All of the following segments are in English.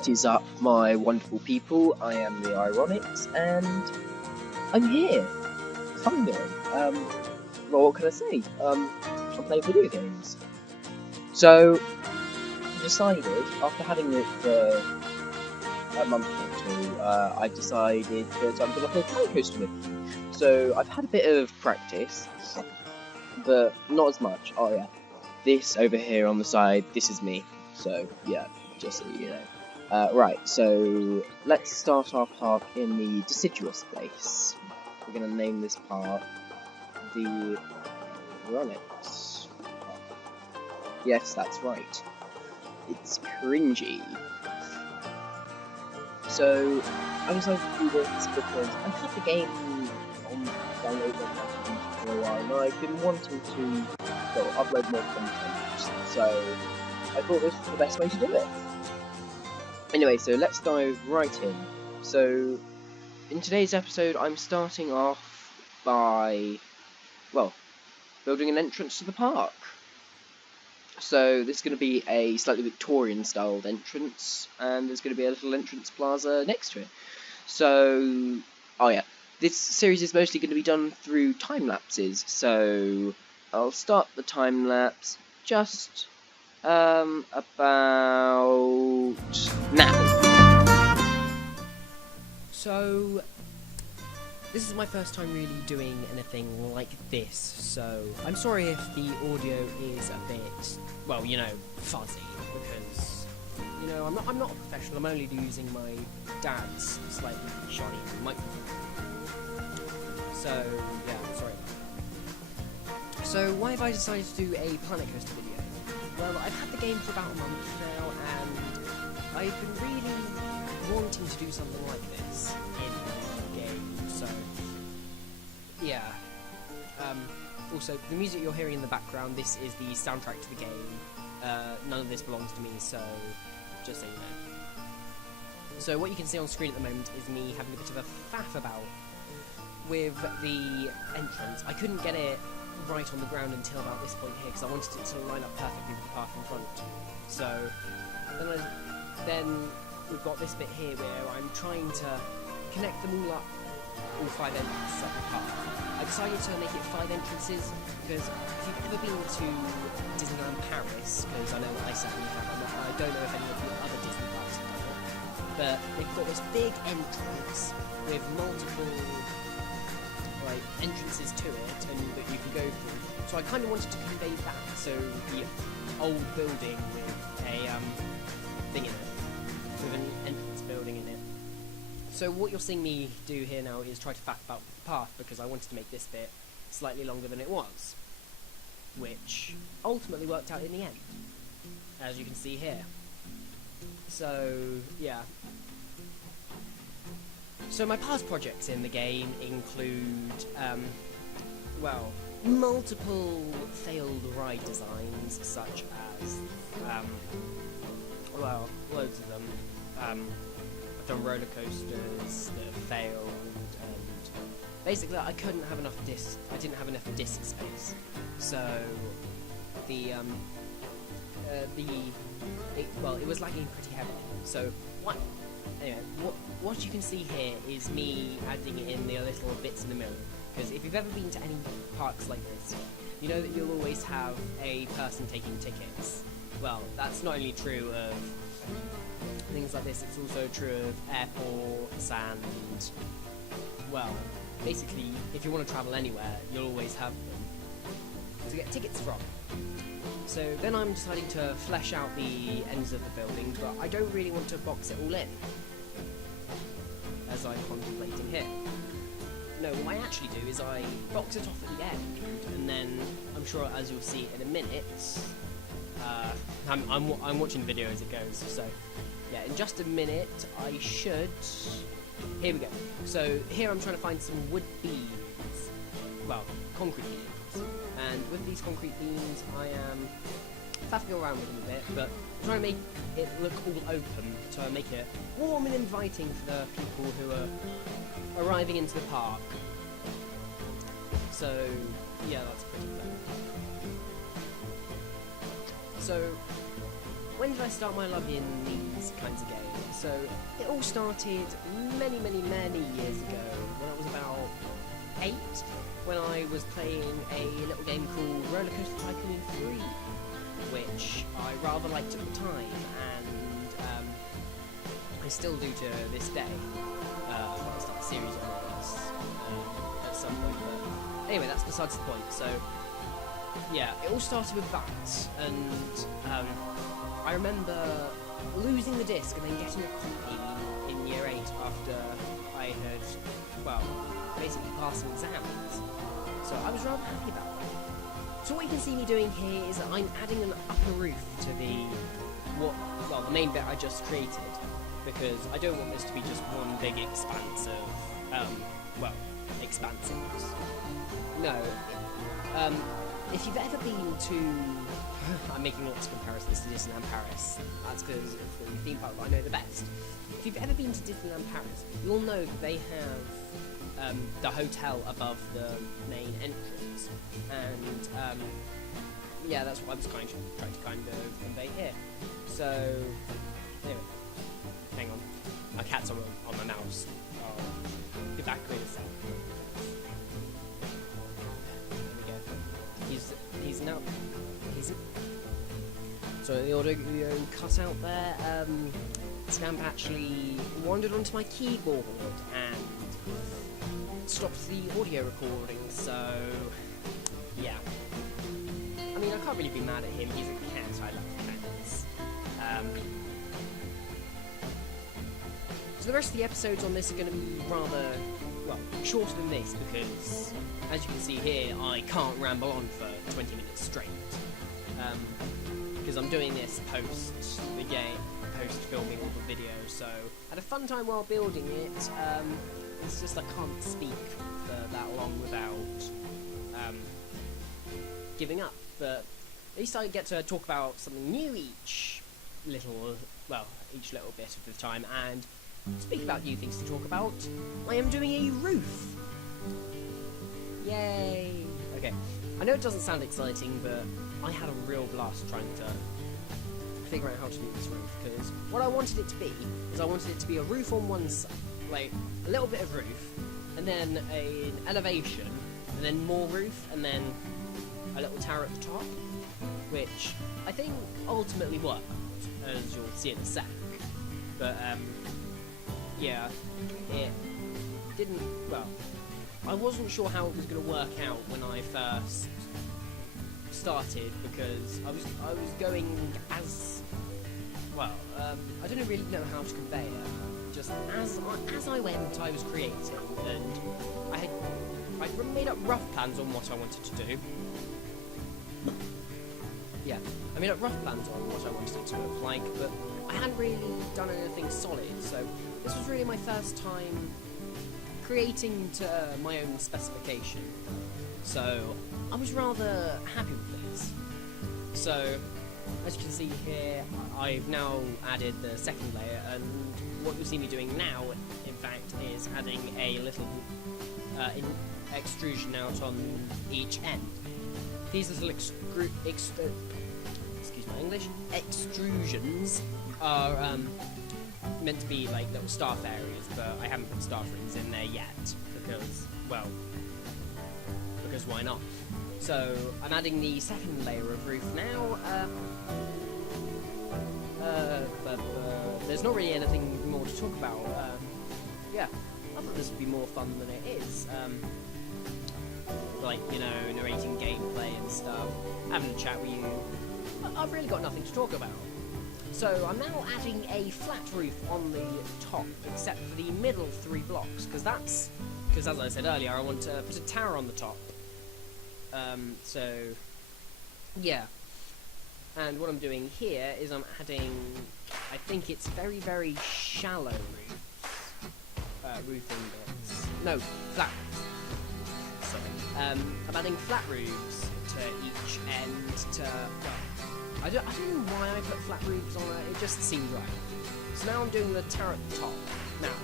What is up, my wonderful people? I am the Ironix, and I'm here, finally. Well, what can I say? I'm playing video games. So, I decided, after having it for a month or two, I decided that I'm going to play Roller Coaster with you. So, I've had a bit of practice, but not as much. Oh yeah, this over here on the side, this is me. So, yeah, just so you know. Right, so let's start our part in the deciduous place. We're going to name this part the Ironix. Yes, that's right. It's cringy. So, I decided to do this because I've had the game on download on my computer for a while, and I've been wanting to upload more content, so I thought this was the best way to do it. Anyway, so let's dive right in. So, in today's episode, I'm starting off by, well, building an entrance to the park. So, this is going to be a slightly Victorian-styled entrance, and there's going to be a little entrance plaza next to it. So, oh yeah, this series is mostly going to be done through time-lapses, so I'll start the time-lapse just about now. So, this is my first time really doing anything like this, so I'm sorry if the audio is a bit, well, you know, fuzzy, because, you know, I'm not a professional, I'm only using my dad's slightly shoddy microphone. So, yeah, sorry. So, why have I decided to do a Planet Coaster video? Well, I've had the game for about a month now, and I've been really wanting to do something like this in the game, so yeah. Also, the music you're hearing in the background, this is the soundtrack to the game. None of this belongs to me, so just so you know. So what you can see on screen at the moment is me having a bit of a faff about with the entrance. I couldn't get it right on the ground until about this point here, because I wanted it to line up perfectly with the path in front. So then we've got this bit here where I'm trying to connect them all up, all 5 entrances up the path. I decided to make it 5 entrances because if you've ever been to Disneyland Paris, because I know I certainly have, I don't know if any of the other Disney parks have done it, but they've got this big entrance with multiple entrances to it and that you can go through. So I kind of wanted to convey that, so the old building with a thing in it, with an entrance building in it. So what you're seeing me do here now is try to faff about the path, because I wanted to make this bit slightly longer than it was, which ultimately worked out in the end, as you can see here. So yeah. So my past projects in the game include, well, multiple failed ride designs, such as, well, loads of them. I've done roller coasters that have failed, and basically I didn't have enough disk space, so it was lagging pretty heavily. So anyway, what you can see here is me adding in the little bits in the middle, because if you've ever been to any parks like this, you know that you'll always have a person taking tickets. Well, that's not only true of things like this, it's also true of airports and, well, basically, if you want to travel anywhere, you'll always have them to get tickets from. So then I'm deciding to flesh out the ends of the building, but I don't really want to box it all in, as I'm contemplating here. No, what I actually do is I box it off at the end, and then I'm sure, as you'll see in a minute, I'm watching the video as it goes, so yeah, in just a minute I should... Here we go. So here I'm trying to find some wood beams, well, concrete beams, and with these concrete beams I am faffing around with them a bit, but I'm trying to make it look all open to make it warm and inviting for the people who are arriving into the park. So yeah, that's pretty fair. So when did I start my love in these kinds of games? So it all started many years ago when I was about 8, when I was playing a little game called Roller Coaster Tycoon 3, which I rather liked at the time, and I still do to this day. I'll start a series on this at some point, but anyway, that's besides the point. So yeah, it all started with that, and I remember losing the disc and then getting a copy in year 8 after I had, well, basically passed some exams. So I was rather happy about that. So what you can see me doing here is that I'm adding an upper roof to the main bit I just created, because I don't want this to be just one big expanse of, expanses. No. If you've ever been to... I'm making lots of comparisons to Disneyland Paris. That's because it's the theme park that I know the best. If you've ever been to Disneyland Paris, you'll know that they have the hotel above the main entrance. And, yeah, that's what I was trying to kind of convey here. So, anyway, hang on. My cat's on my mouse. I'll be back in a sec. So the audio cut out there. Scamp actually wandered onto my keyboard and stopped the audio recording, so yeah. I mean, I can't really be mad at him, he's a cat, I love cats. So the rest of the episodes on this are going to be rather, well, shorter than this, because as you can see here, I can't ramble on for 20 minutes straight. Because I'm doing this post the game, post filming all the videos, so I had a fun time while building it. It's just I can't speak for that long without giving up, but at least I get to talk about something new each little bit of the time, and speak about new things to talk about. I am doing a roof! Yay! Okay, I know it doesn't sound exciting, but I had a real blast trying to figure out how to do this roof, because what I wanted it to be is I wanted it to be a roof on one side, like a little bit of roof, and then an elevation, and then more roof, and then a little tower at the top, which I think ultimately worked, as you'll see in a sec. But yeah, it didn't, well, I wasn't sure how it was going to work out when I first started, because I was going as, well, I don't really know how to convey it. Just as I went, I was creating, and I made up rough plans on what I wanted to do. Yeah, I made up rough plans on what I wanted it to look like, but I hadn't really done anything solid, so this was really my first time creating to my own specification. So I was rather happy with this. So as you can see here, I've now added the second layer, and what you'll see me doing now, in fact, is adding a little extrusion out on each end. These little extrusions are meant to be like little staff areas, but I haven't put staff rings in there yet, because, well, because why not? So I'm adding the second layer of roof now. But there's not really anything more to talk about. Yeah, I thought this would be more fun than it is. Like, you know, narrating gameplay and stuff, having a chat with you. I've really got nothing to talk about. So I'm now adding a flat roof on the top, except for the middle 3 blocks, because as I said earlier, I want to put a tower on the top. So yeah. And what I'm doing here is I'm adding, I think it's very shallow roofing bits. No, flat roofs. Sorry. I'm adding flat roofs to each end to, well, I don't know why I put flat roofs on it, it just seemed right. So now I'm doing the tower at the top. Now,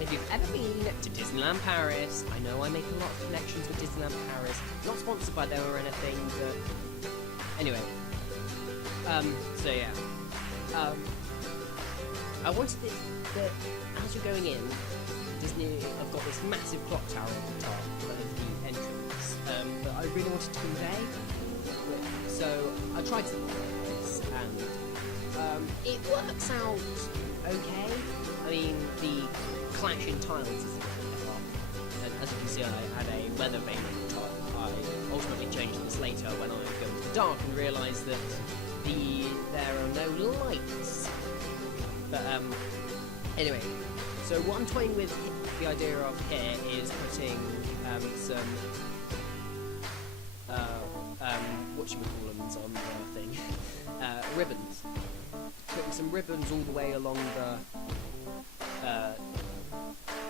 if you've ever been to Disneyland Paris, I know I make a lot of connections with Disneyland Paris, not sponsored by them or anything, but anyway. So yeah, I wanted that as you're going in, Disney have got this massive clock tower at the top of the entrance that I really wanted to convey. So I tried something like this, and it works out okay. I mean, the clashing tiles is a lot, and as you can see, I had a weather vane at the top. I ultimately changed this later when I go into the dark and realised that there are no lights. But anyway, so what I'm toying with the idea of here is putting some whatchamacallums on the thing, ribbons. Putting some ribbons all the way along the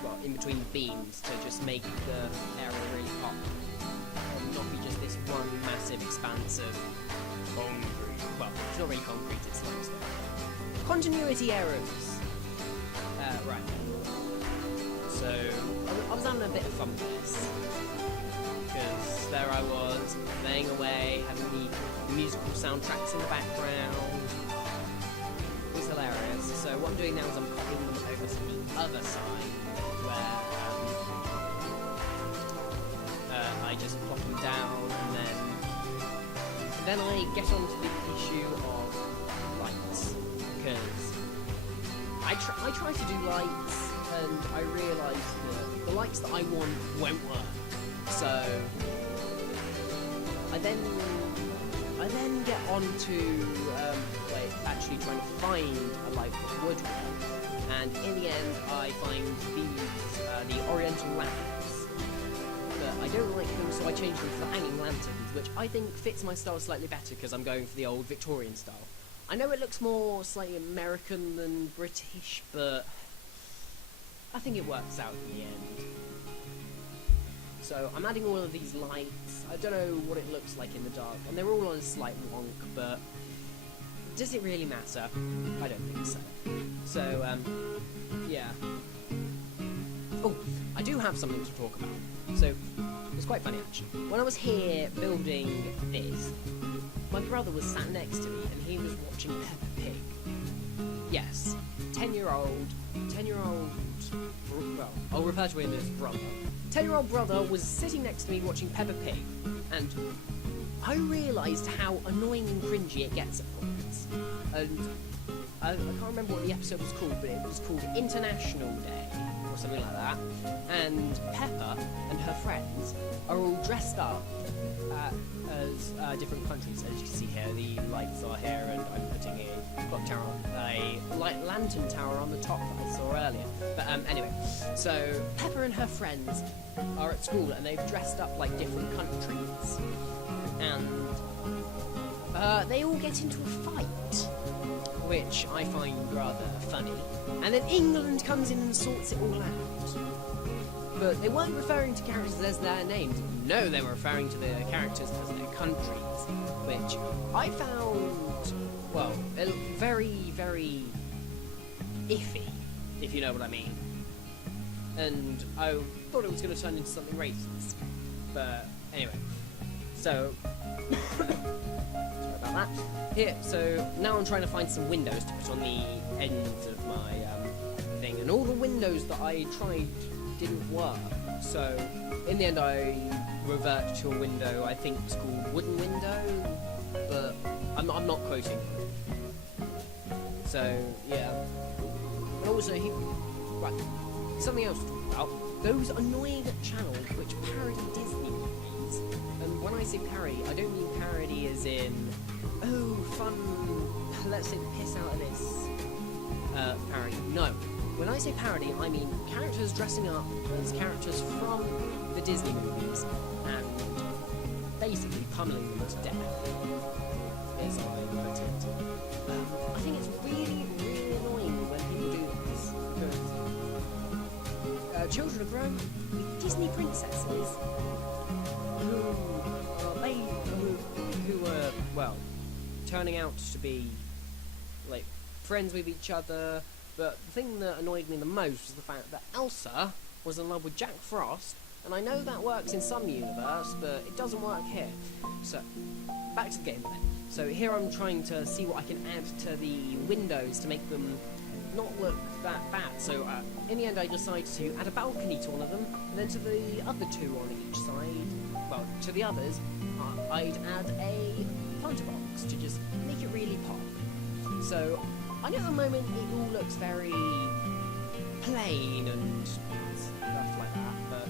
well, in between the beams to just make the area really hot and not be just this one massive expanse of concrete. Well, it's not really concrete, it's limestone. Continuity errors. Right. So I was having a bit of fun with this because there I was playing away, having the musical soundtracks in the background. It was hilarious. So what I'm doing now is I'm copying them over to the other side where I just plop them down and then I get onto the issue of lights because I try to do lights and I realise that the lights that I want won't work. So I then get on to actually trying to find a light that would work, and in the end I find these the Oriental lamps, but I don't like them, so I change them for hanging lanterns, which I think fits my style slightly better because I'm going for the old Victorian style. I know it looks more slightly American than British, but I think it works out in the end. So I'm adding all of these lights. I don't know what it looks like in the dark, and they're all on a slight wonk, but does it really matter? I don't think so. So, yeah. Oh, I do have something to talk about. So, it's quite funny actually. When I was here building this, my brother was sat next to me and he was watching Peppa Pig. Yes, 10-year-old, well, I'll refer to him as brother. 10-year-old brother was sitting next to me watching Peppa Pig, and I realised how annoying and cringy it gets at points. And I can't remember what the episode was called, but it was called International Day, or something like that. And Peppa and her friends are all dressed up as different countries. As you can see here, the lights are here, and I'm putting a clock tower, a light lantern tower on the top that I saw earlier. But anyway, so Peppa and her friends are at school, and they've dressed up like different countries, and they all get into a fight, which I find rather funny. And then England comes in and sorts it all out. But they weren't referring to characters as their names. No, they were referring to their characters as their countries, which I found, well, very, very iffy, if you know what I mean. And I thought it was going to turn into something racist. But anyway, so sorry about that. Here, so now I'm trying to find some windows to put on the ends of my thing, and all the windows that I tried didn't work. So in the end, I revert to a window I think it's called wooden window, but I'm not quoting. So yeah, and also right, something else to talk about. Those annoying channels which parody Disney movies. And when I say parody, I don't mean parody as in, oh, fun, let's take the piss out of this parody. No. When I say parody, I mean characters dressing up as characters from the Disney movies and basically pummeling them to death, as I put it. I think it's really, really annoying when people do this, because children are grown with Disney princesses who are, well, turning out to be, like, friends with each other. But the thing that annoyed me the most was the fact that Elsa was in love with Jack Frost, And I know that works in some universe, but it doesn't work here. So, back to the game then. So here I'm trying to see what I can add to the windows to make them not look that bad. So in the end I decided to add a balcony to one of them, and then to the other two on each side, well, to the others, I'd add a planter box to just make it really pop. So I know at the moment it all looks very plain and stuff like that, but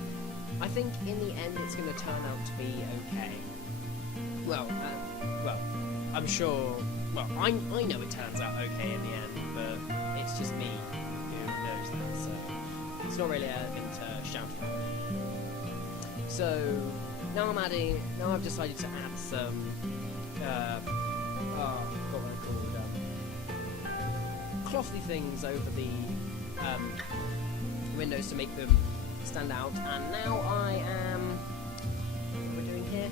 I think in the end it's going to turn out to be okay. Well, I'm sure. Well, I know it turns out okay in the end, but it's just me who knows that, so it's not really anything to shout about. So now I've decided to add some. What are they called? Clothly things over the windows to make them stand out. And now I am. What am I doing here?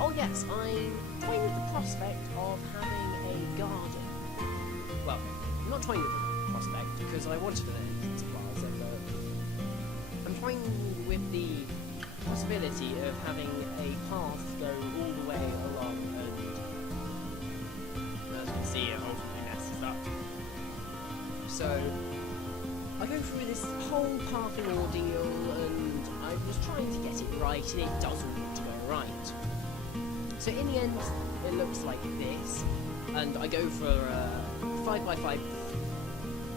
Oh yes, I'm toying with the prospect of having a garden. Well, I'm not toying with the prospect because I wanted an entrance plaza, but I'm toying with the possibility of having a path go all the way along, and as you can see, it ultimately messes up. So I go through this whole pathing ordeal, and I was trying to get it right, and it doesn't want to go right. So in the end, it looks like this, and I go for a 5x5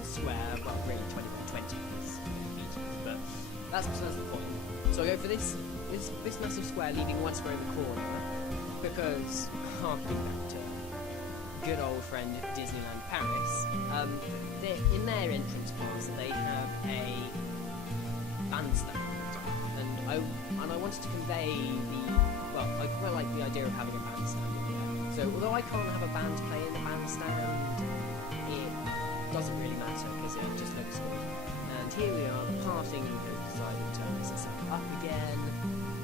square, well really 20x20 meters, but that's the point. So I go for this massive square, leaving one square in the corner, because, harking back to good old friend Disneyland Paris, in their entrance plaza they have a bandstand, and I wanted to convey well, I quite like the idea of having a bandstand in there. So although I can't have a band play in the bandstand, it doesn't really matter because it just looks good. And here we are, the parting has decided to turn this up again,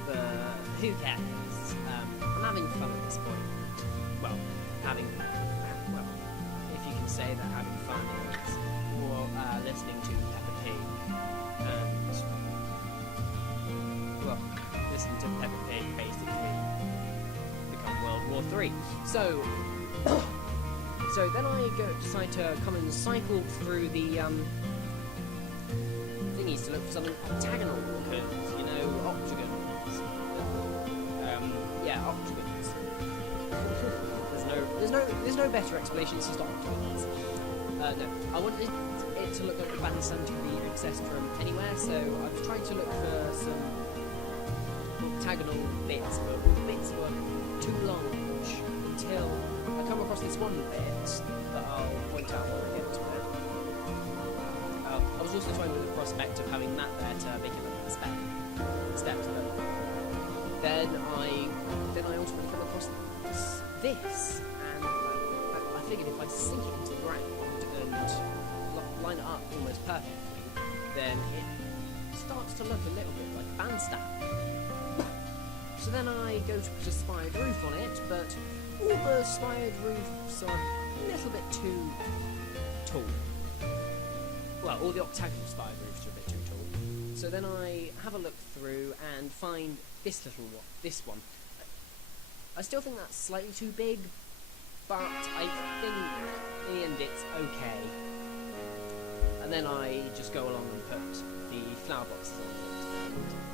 but who cares? I'm having fun at this point. Well, if you can say that having fun is more listening to Peppa Pig and listening to Peppa Pig basically become World War III. So then I decide to come and cycle through the thingies to look for something octagonal, because, you know, octagons. Yeah, octagons. there's no better explanation, it's just octagons. No, I wanted it to look like the bandstand could be accessed from anywhere, so I was trying to look for some octagonal bits, but all the bits were too large until I come across this one bit that I'll point out when I get to it. I was also toying with the prospect of having that there to make it look like a step to them. Then I ultimately come across this, and I figured if I sink it into the ground and line it up almost perfectly, then it starts to look a little bit like a bandstand. So then I go to put a spired roof on it, but all the spired roofs are a little bit too tall. Well, all the octagonal spired roofs are a bit too tall. So then I have a look through and find this one. I still think that's slightly too big, but I think in the end it's okay. And then I just go along and put the flower boxes on it,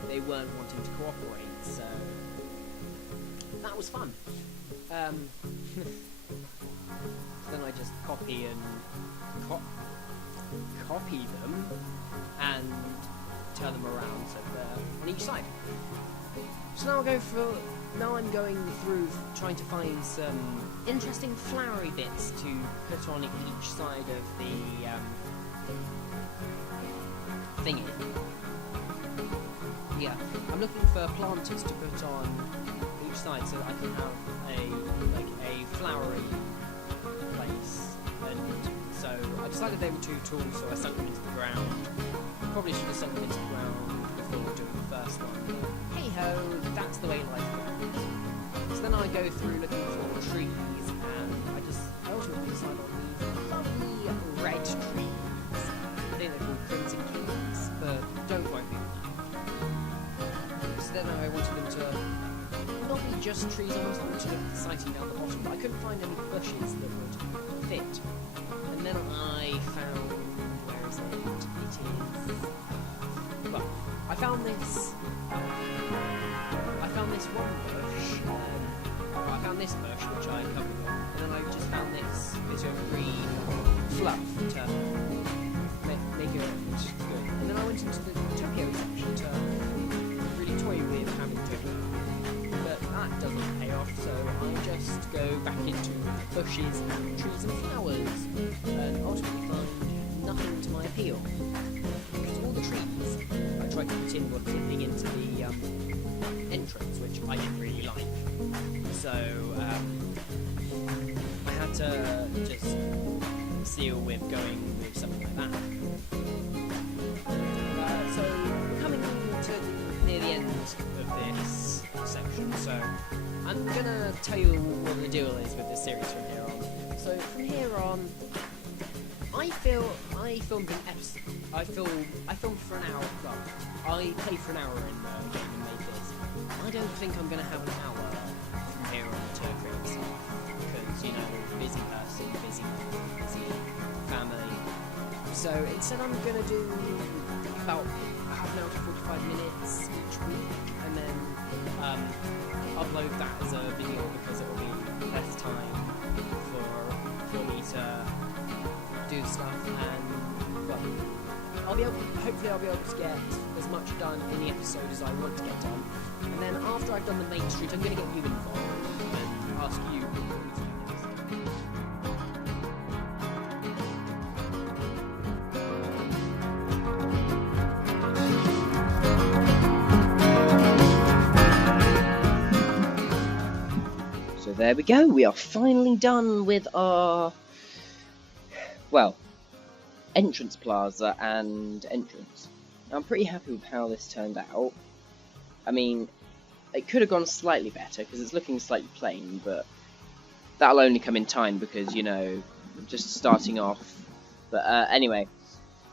and they weren't wanting to cooperate, so that was fun. Then I just copy them and turn them around so they're on each side. So now I'm going through trying to find some interesting flowery bits to put on each side of the thingy. Yeah, I'm looking for planters to put on each side so that I can have a flowery place. And so I decided they were too tall, so I sunk them into the ground. Probably should have sunk them into the ground before doing the first one. Hey ho, that's the way life goes. So then I go through looking for trees, and I ultimately decide on these lovely red trees. I think they're called crimson keys, but don't quote me on that. just trees on sort of sighting down the bottom, but I couldn't find any bushes that would fit. And then I found, where is it? It is, well, I found this one bush, I found this bush which I covered on, and then I just found this bit of green fluff to make it good. And then I went into the Tokyo section to really toy with having Tokyo. But that doesn't pay off, so I just go back into bushes and trees and flowers, and ultimately find nothing to my appeal. Because all the trees I tried to put in were flipping into the entrance, which I didn't really like. So I had to just deal with going with something like that. So we're coming to near the end of this section, so I'm gonna tell you what the deal is with this series from here on. So from here on, I filmed for an hour. Well, I played for an hour in the game and made this. I don't think I'm gonna have an hour from here on to create stuff because, you know, busy person, busy family. So instead I'm going to do about half an hour to 45 minutes each week, and then upload that as a video because it will be less time for me to do stuff, and well, hopefully I'll be able to get as much done in the episode as I want to get done, and then after I've done the main street I'm going to get you involved and ask you what you want me to do next. So there we go, we are finally done with our, well, entrance plaza and entrance. I'm pretty happy with how this turned out. I mean, it could have gone slightly better because it's looking slightly plain, but that'll only come in time because, you know, just starting off. But anyway,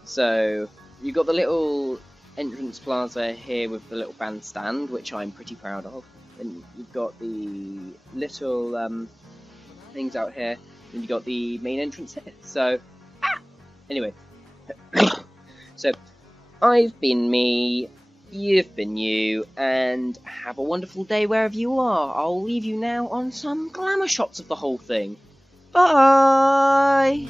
so you've got the little entrance plaza here with the little bandstand, which I'm pretty proud of. And you've got the little things out here, and you've got the main entrance here. So, anyway, so I've been me, you've been you, and have a wonderful day wherever you are. I'll leave you now on some glamour shots of the whole thing. Bye!